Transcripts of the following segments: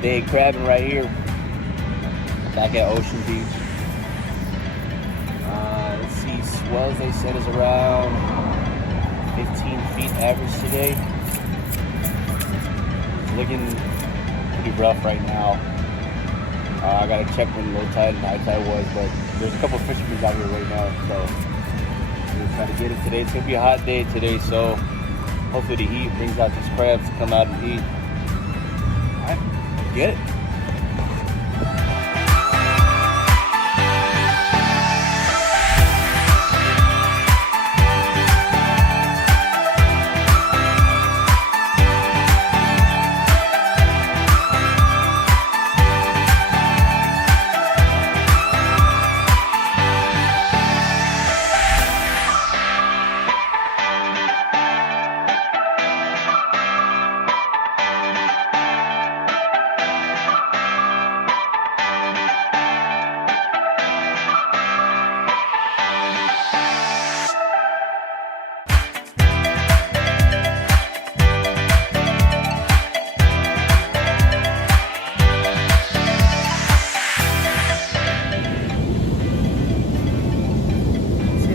day crabbing right here. Back at Ocean Beach. Let's see, swells they said is around 15 feet average today. It's looking pretty rough right now. I gotta check when low tide and high tide was, but there's a couple of fishermen out here right now, so we're trying to get it today. It's gonna be a hot day today, so hopefully the heat brings out these crabs to come out and eat. All right, let's get it.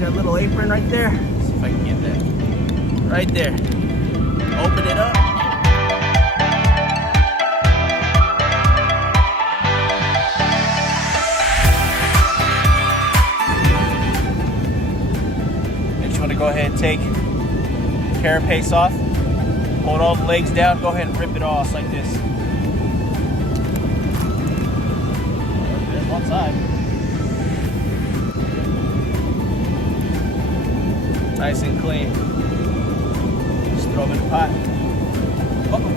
Little apron right there. Let's see if I can get that. Right there. Open it up. Then you want to go ahead and take the carapace off. Hold all the legs down. Go ahead and rip it off like this. There's one side. Nice and clean. Just throw them in the pot. Uh-oh.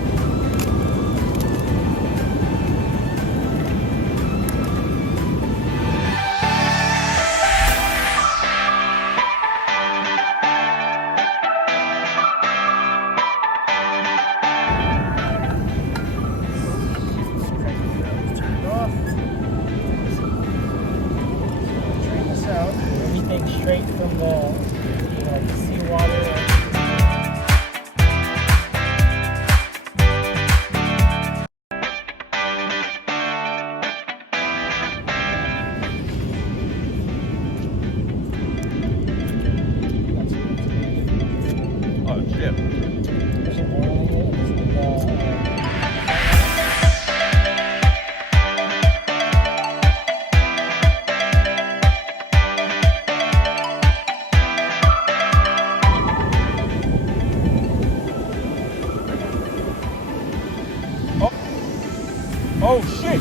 Turn it off. Drain this out. Everything straight from the seawater. Oh shit. There's some oil in it. Oh shit!